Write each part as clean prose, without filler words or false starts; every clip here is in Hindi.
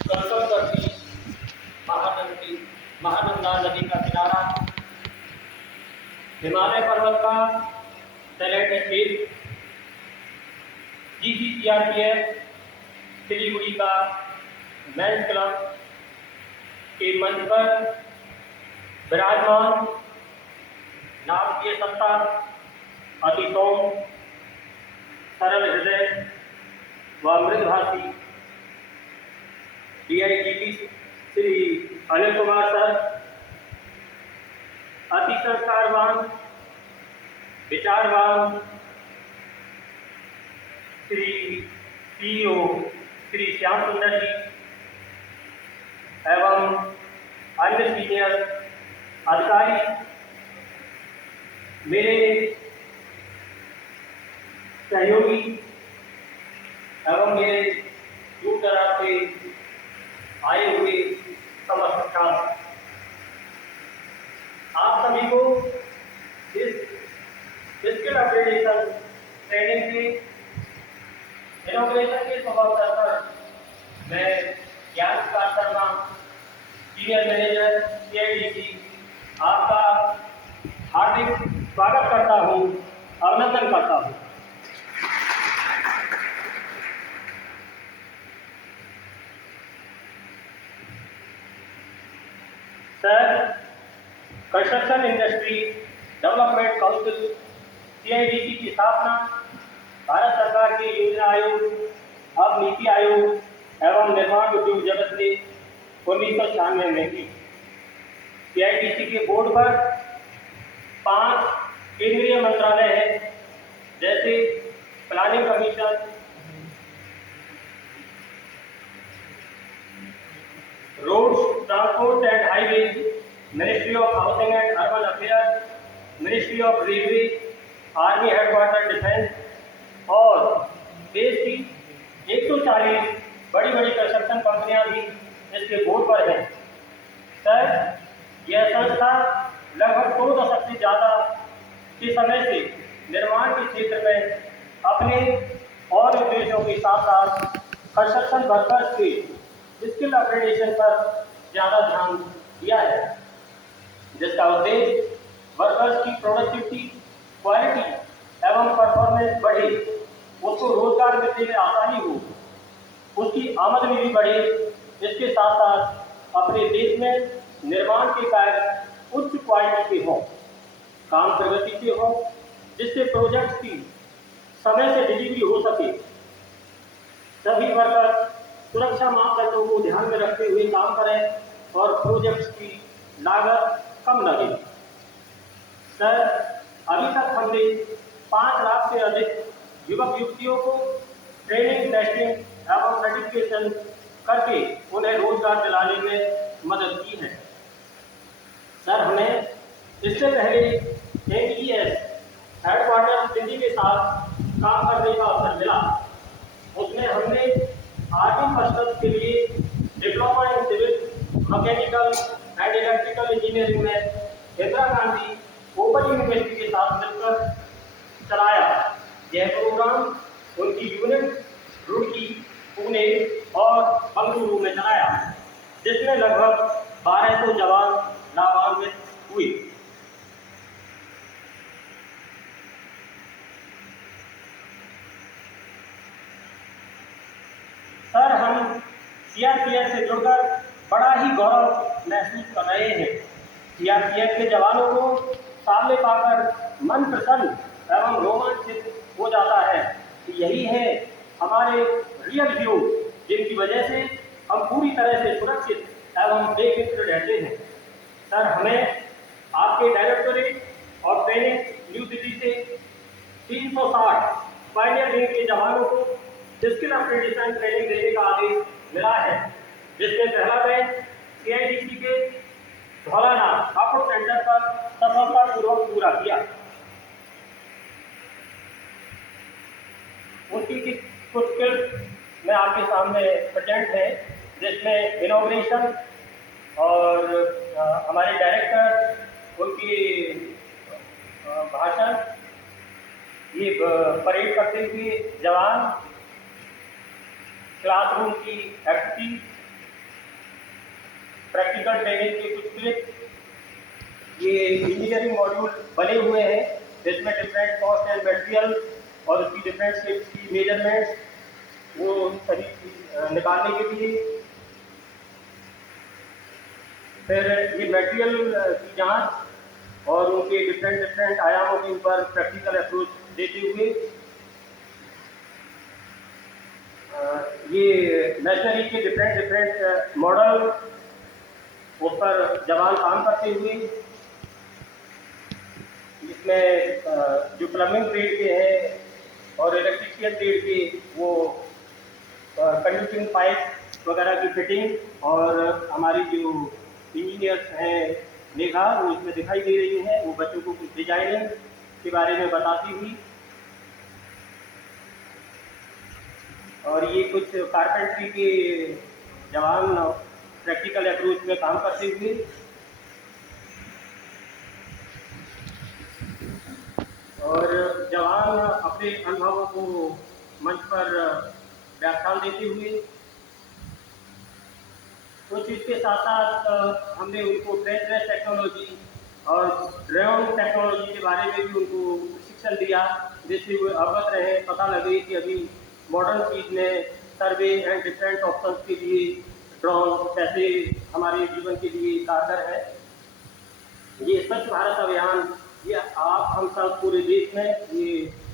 कलकत्ती महानदी महानंदा नदी का किनारा, हिमालय पर्वत का सैलेंट स्टेट, GCCRPF सिलीगुड़ी का मेंस क्लब के मंच पर विराजमान नाटकीय सत्ता, अति सौम्य, सरल हृदय व मृदभाषी DIGP श्री अनिल कुमार सर, अति संस्कारवान, विचारवान श्री CEO श्री श्याम सुंदर जी एवं अन्य सीनियर अधिकारी, मेरे सहयोगी एवं मेरे दूर दराज से आए हुए समस्त छात्र, आप सभी को इस स्किल अपग्रेडेशन ट्रेनिंग के इनॉग्रेशन के शुभ अवसर पर मैं ज्ञान Prakash Sharma, senior manager CIDC, आपका हार्दिक स्वागत करता हूँ, अभिनंदन करता हूँ। Sir, construction industry development council CIDC की स्थापना भारत सरकार के योजना आयोग, अब नीति आयोग एवं निर्माण उद्योग जगत ने 1996 में की। CIDC के बोर्ड पर 5 केंद्रीय मंत्रालय हैं, जैसे planning commission, roads transport and highways, ministry of housing and urban affair, ministry of railway, army headquarter defence और देश की 140 बड़ी बड़ी कंस्ट्रक्शन कंपनियां भी इसके बोर्ड पर हैं। सर, यह संस्था लगभग 2 दशक से ज़्यादा के समय से निर्माण के क्षेत्र में अपने और उद्देश्यों के साथ साथ कंस्ट्रक्शन वर्कर्स के स्किल अपग्रेडेशन पर ज़्यादा ध्यान दिया है, जिसका उद्देश्य वर्कर्स की प्रोडक्टिविटी, क्वालिटी एवं परफॉर्मेंस बढ़े, उसको रोजगार मिलने में आसानी हो, उसकी आमदनी भी बढ़े, इसके साथ साथ अपने देश में निर्माण के कार्य उच्च क्वालिटी के हों, काम प्रगति के हों, जिससे प्रोजेक्ट्स की समय से डिलीवरी हो सके। सभी वर्कर सुरक्षा मापदंडों को ध्यान में रखते हुए काम करें और प्रोजेक्ट्स की लागत कम लगे। सर, अभी तक हमने 5 लाख से अधिक युवक युवतियों को ट्रेनिंग, टेस्टिंग एवं सर्टिफिकेशन करके उन्हें रोजगार दिलाने में मदद की है। सर, हमें इससे पहले NES हेडक्वार्टर दिल्ली के साथ काम करने का अवसर मिला। उसमें हमने आर्मी पर्सनल के लिए diploma in civil, mechanical and electrical engineering में इंदिरा गांधी ओपन यूनिवर्सिटी के साथ मिलकर चलाया। यह प्रोग्राम उनकी यूनिट रुड़की, पुणे और बंगलुरु में चलाया, जिसमें लगभग 1200 जवान लाभान्वित हुए। सर, हम CRPF से जुड़कर बड़ा ही गौरव महसूस कर रहे हैं। CRPF के जवानों को सामने पाकर मन प्रसन्न एवं रोमांचित हो जाता है कि यही है हमारे रियल हीरो, जिनकी वजह से हम पूरी तरह से सुरक्षित एवं बेफिक्र रहते हैं। सर, हमें आपके directorate of training new Delhi से 360 पायनियर विंग के जवानों को स्किल अपग्रेडेशन ट्रेनिंग देने का आदेश मिला है, जिसमें पहला बैच CIDC के धौलाना कापुर सेंटर पर सफलतापूर्वक पूरा किया। उनकी कुछ स्किल्स में आपके सामने प्रेजेंट है, जिसमें इनॉग्रेशन और हमारे डायरेक्टर उनकी भाषण, ये परेड करते हुए जवान, क्लासरूम की एक्टिविटी, प्रैक्टिकल ट्रेनिंग के कुछ क्लिप, ये इंजीनियरिंग मॉड्यूल बने हुए हैं जिसमें डिफरेंट कॉस्ट एंड मटेरियल और उसकी डिफरेंट शेप्स की मेजरमेंट्स वो सभी निकालने के लिए, फिर ये मटेरियल की जांच और उनके डिफरेंट आयामों के ऊपर प्रैक्टिकल अप्रोच देते हुए ये मशीनरी के डिफरेंट मॉडल उस पर जवान काम करते हुए, इसमें जो प्लम्बिंग ट्रेड के हैं और इलेक्ट्रिशियन ट्रेड के वो कंडक्टिंग पाइप वगैरह की फिटिंग और हमारी जो इंजीनियर्स हैं नेहा वो इसमें दिखाई दे रही हैं, वो बच्चों को कुछ डिजाइनिंग के बारे में बताती हुई, और ये कुछ कारपेंट्री के जवान प्रैक्टिकल अप्रोच में काम करते हुए, और जवान अपने अनुभवों को मंच पर व्याख्यान देते हुए, कुछ इसके साथ साथ हमने उनको ट्रेस टेक्नोलॉजी और ड्रोन टेक्नोलॉजी के बारे में भी उनको प्रशिक्षण दिया, जिससे वो अवगत रहे, पता लगे कि अभी मॉडर्न चीज़ में सर्वे एंड डिफरेंट ऑप्शन के लिए ड्रोन कैसे हमारे जीवन के लिए कारगर है। ये स्वच्छ भारत अभियान ये आप हम सब पूरे देश में ये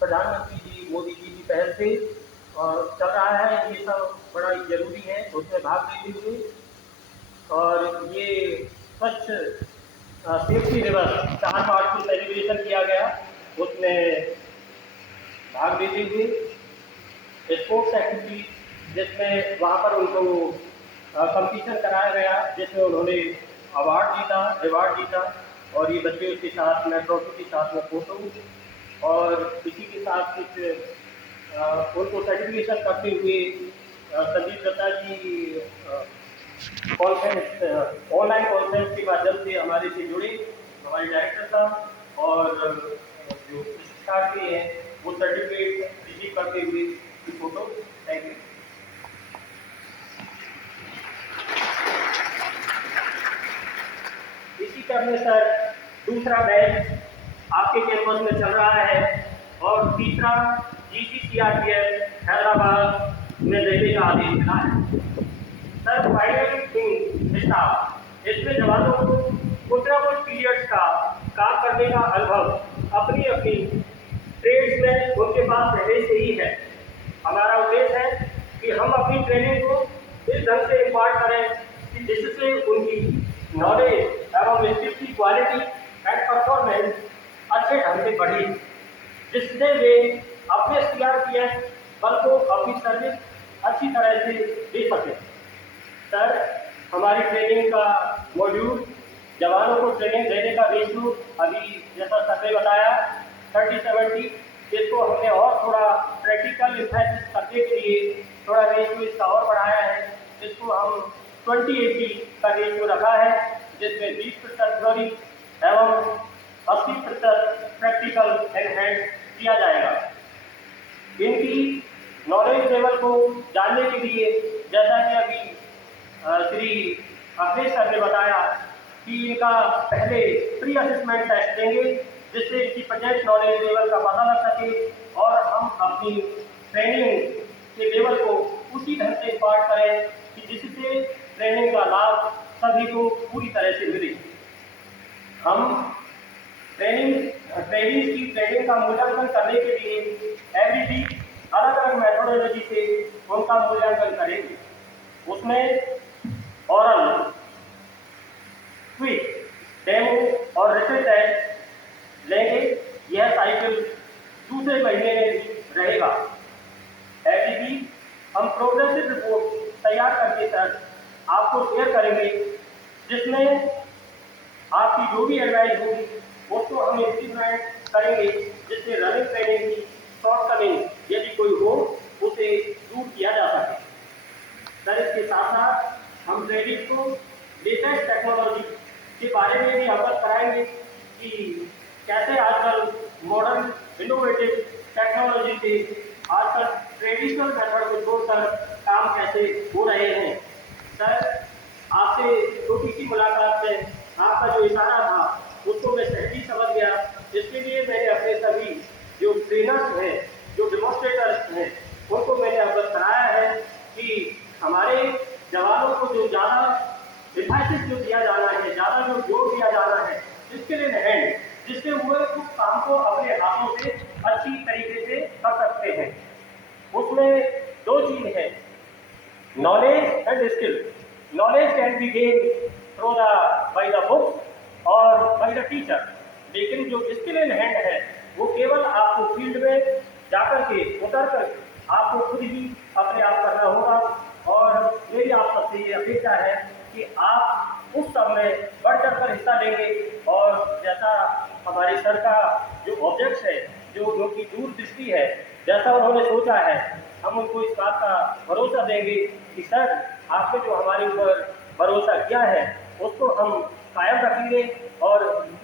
प्रधानमंत्री जी मोदी जी की पहल से और चल रहा है, ये सब बड़ा ही जरूरी है उसमें भाग लेते हुए, और ये स्वच्छ सेफ्टी दिवस 4 मार्च को सेलिब्रेशन किया गया, उसमें भाग लेते हुए स्पोर्ट्स एक्टिविटी जिसमें वहाँ पर उनको कंपटीशन कराया गया जिसमें उन्होंने रिवार्ड जीता और ये बच्चे उसके साथ में ट्रॉफी के साथ में फोटो और इसी के साथ कुछ उनको सर्टिफिकेशन करते हुए संदीप दत्ता जी कॉन्फ्रेंस ऑनलाइन कॉन्फ्रेंस के माध्यम से हमारे से जुड़े हमारे डायरेक्टर साहब और जो शिक्षार्थी हैं वो सर्टिफिकेट रिसीव करते हुए की फोटो। Thank you. इसी क्रम में सर दूसरा बैच आपके कैंपस में चल रहा है और तीसरा GCCRPF हैदराबाद में देने का आदेश मिला है। सर फाइनल थिंग स्टाफ इसमें जवानों को कुछ ना कुछ पीरियड्स का काम करने का अनुभव अपनी अपनी ट्रेड्स में उनके पास पहले से ही है। हमारा उद्देश्य है कि हम अपनी ट्रेनिंग को इस ढंग से इम्पार्ट करें कि जिससे उनकी नॉलेज एवं स्किल की क्वालिटी एंड परफॉर्मेंस अच्छे ढंग से बढ़ी, जिससे वे अपने CRPF बल को अपनी सर्विस अच्छी तरह से दे सकें। सर हमारी ट्रेनिंग का मॉड्यूल जवानों को ट्रेनिंग देने का रेशियो अभी जैसा सर ने बताया 30-70, इसको हमने और थोड़ा प्रैक्टिकल इम्पैक्ट करने के लिए थोड़ा रेशियो इसका और बढ़ाया है, जिसको हम 20-80 का रेशियो रखा है, जिसमें 20% थ्योरी एवं 80% प्रैक्टिकल एनहेंस किया जाएगा। इनकी नॉलेज लेवल को जानने के लिए जैसा कि अभी श्री अखिलेश सर ने बताया कि इनका पहले प्री असेसमेंट टेस्ट देंगे जिससे इनकी प्रेजेंट नॉलेज लेवल का पता लग सके और हम अपनी ट्रेनिंग के लेवल को उसी ढंग से इम्पार्ट करें कि जिससे ट्रेनिंग का लाभ सभी को पूरी तरह से मिले। हम ट्रेनिंग का मूल्यांकन करने के लिए एवरी वीक अलग अलग मेथोडोलॉजी से उनका मूल्यांकन करेंगे। उसमें ऑरल, क्विज, डेमो और रिटन टेस्ट लेंगे। यह साइकिल दूसरे महीने में भी रहेगा। एवरी वीक हम प्रोग्रेसिव रिपोर्ट तैयार करके सर आपको शेयर करेंगे, जिसमें आपकी जो भी एडवाइस होगी उसको हम इम्प्लीमेंट करेंगे, जिससे रनिंग ट्रेनिंग की शॉर्टकमिंग यदि कोई हो उसे दूर किया जा सके। सर इसके साथ साथ हम ट्रेनिंग को लेटेस्ट टेक्नोलॉजी के बारे में भी अवगत कराएंगे कि कैसे आजकल मॉडर्न इनोवेटिव टेक्नोलॉजी से आजकल ट्रेडिशनल मेथड को छोड़कर काम कैसे हो रहे हैं। सर आपसे छोटी ज़्यादा एम्फेसिस जो दिया जाना है, ज़्यादा जो जोर दिया जाना है, स्किल इन हैंड, जिससे वो उस काम को अपने हाथों से अच्छी तरीके से कर सकते हैं। उसमें दो चीज़ है, knowledge and skill. Knowledge can be gain through by the book और बाय द टीचर, लेकिन जो स्किल इन हैंड है वो केवल आपको फील्ड में जाकर के उतर कर आपको खुद ही अपने आप करना होगा। और मेरी आप सबसे ये अपेक्षा है कि आप उस सब में बढ़ चढ़ कर हिस्सा लेंगे और जैसा हमारे सर का जो ऑब्जेक्ट है, जो कि दूरदृष्टि है, जैसा उन्होंने सोचा है, हम उनको इस बात का भरोसा देंगे कि सर आपने जो हमारे ऊपर भरोसा किया है उसको हम कायम रखेंगे और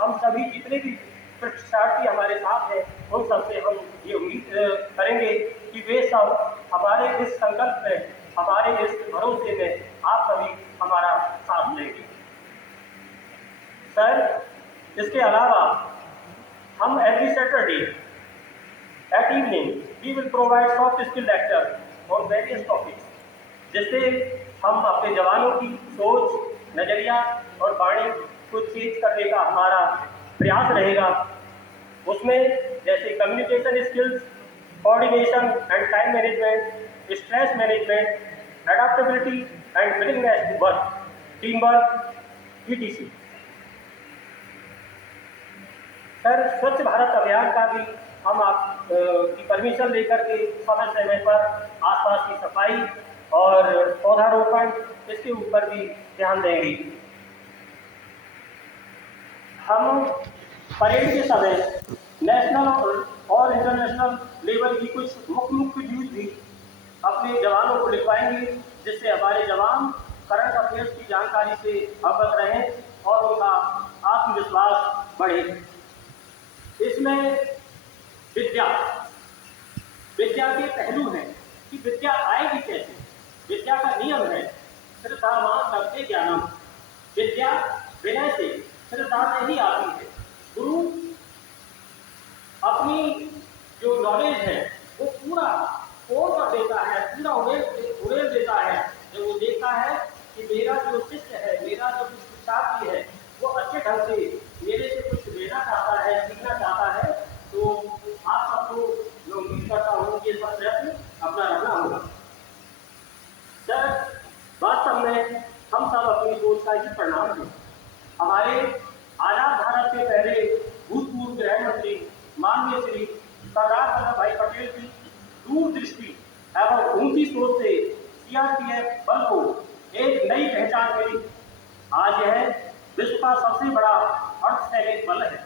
हम सभी जितने भी शिक्षार्थी हमारे साथ हैं उन सबसे हम ये उम्मीद करेंगे कि वे सब हमारे इस संकल्प में, हमारे इस भरोसे में आप सभी हमारा साथ लेंगे। सर, इसके अलावा हम every Saturday at evening we will provide soft skill lecture on various topics, जिससे हम अपने जवानों की सोच, नजरिया और वाणी को चेंज करने का हमारा प्रयास रहेगा। उसमें जैसे communication skills, coordination and time management, stress management, adaptability and willingness to work, team work, etc। Sir, Swachh Bharat अभियान का भी हम आप की परमिशन लेकर के समय समय पर आसपास की सफाई और पौधारोपण, इसके ऊपर भी ध्यान देंगे। हम परेड के समय नेशनल और इंटरनेशनल लेवल की कुछ मुख्य न्यूज भी अपने जवानों को लिखवाएंगे, जिससे हमारे जवान करंट अफेयर्स की जानकारी से अवगत रहें और उनका आत्मविश्वास बढ़े। इसमें विद्या के पहलू हैं कि विद्या आएगी कैसे। विद्या का नियम है श्रद्धावान लभते ज्ञानम। विद्या विनय से, श्रद्धा से ही आती है। गुरु अपनी जो नॉलेज है वो पूरा तोड़ कर देता है, पूरा उड़ेल देता है जब वो देखता है कि मेरा जो शिष्य है, मेरा जो शिक्षार्थी है वो अच्छे ढंग से मेरे से कुछ लेना चाहता है, सीखना चाहता है। तो आप सबको मैं उम्मीद करता हूँ कि सब प्रयत्न अपना रखना होगा। सर, वास्तव में हम सब अपनी सोच का ही परिणाम हैं। हमारे आजाद भारत के पहले भूतपूर्व गृह मंत्री माननीय श्री सरदार वल्लभ भाई पटेल की दूरदृष्टि एवं उनकी सोच से सीआरपीएफ बल को एक नई पहचान मिली। आज यह विश्व का सबसे बड़ा अर्धसैनिक बल है।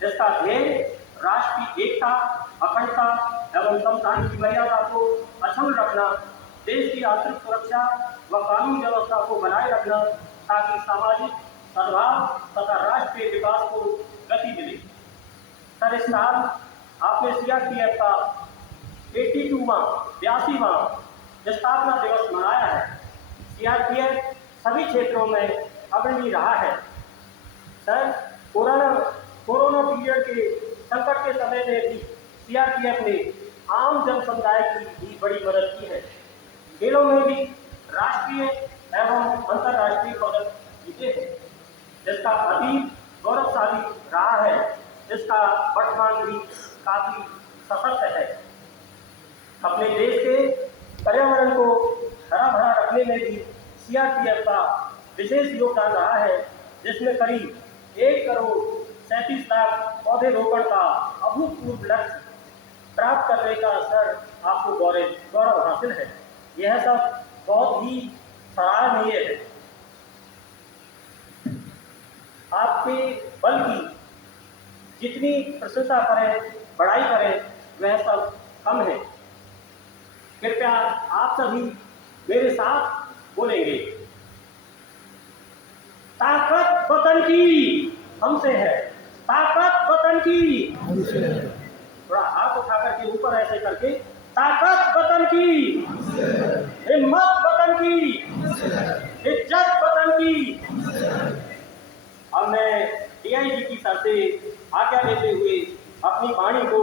इसका ध्येय राष्ट्र की एकता, अखंडता एवं संविधान की मर्यादा को अक्षुण्ण रखना, देश की आंतरिक सुरक्षा व कानून व्यवस्था को बनाए रखना, ताकि सामाजिक सद्भाव तथा राष्ट्र के विकास को गति मिले। सर, इस साल आपने सीआरपीएफ का 82वां स्थापना दिवस मनाया है। सीआरपीएफ सभी क्षेत्रों में अग्रणी रहा है। सर, कोरोना पीरियड के संकट के समय में भी सीआरपीएफ ने आम जन समुदाय की भी बड़ी मदद की है। खेलों में भी राष्ट्रीय एवं अंतर्राष्ट्रीय पदक जीते हैं, जिसका अतीत गौरवशाली रहा है। इसका वर्तमान भी काफी सशक्त है। अपने देश के पर्यावरण को हरा भरा रखने में भी सीआरपीएफ का विशेष योगदान रहा है, जिसमें करीब 1,37,00,000 पौधे रोपण का अभूतपूर्व लक्ष्य प्राप्त करने का सर आपको गौरव हासिल है। यह सब बहुत ही सराहनीय है। आपके बल की जितनी प्रशंसा करें, बड़ाई करें, वह सब कम है। कृपया आप सभी मेरे साथ बोलेंगे, ताकत वतन की हमसे है, ताकत वतन की हमसे है। थोड़ा हाथ उठा करके ऊपर ऐसे करके, ताकत वतन की, हिम्मत वतन की, इज्जत वतन की। अब मैं डीआईजी की सर से आज्ञा लेते हुए अपनी वाणी को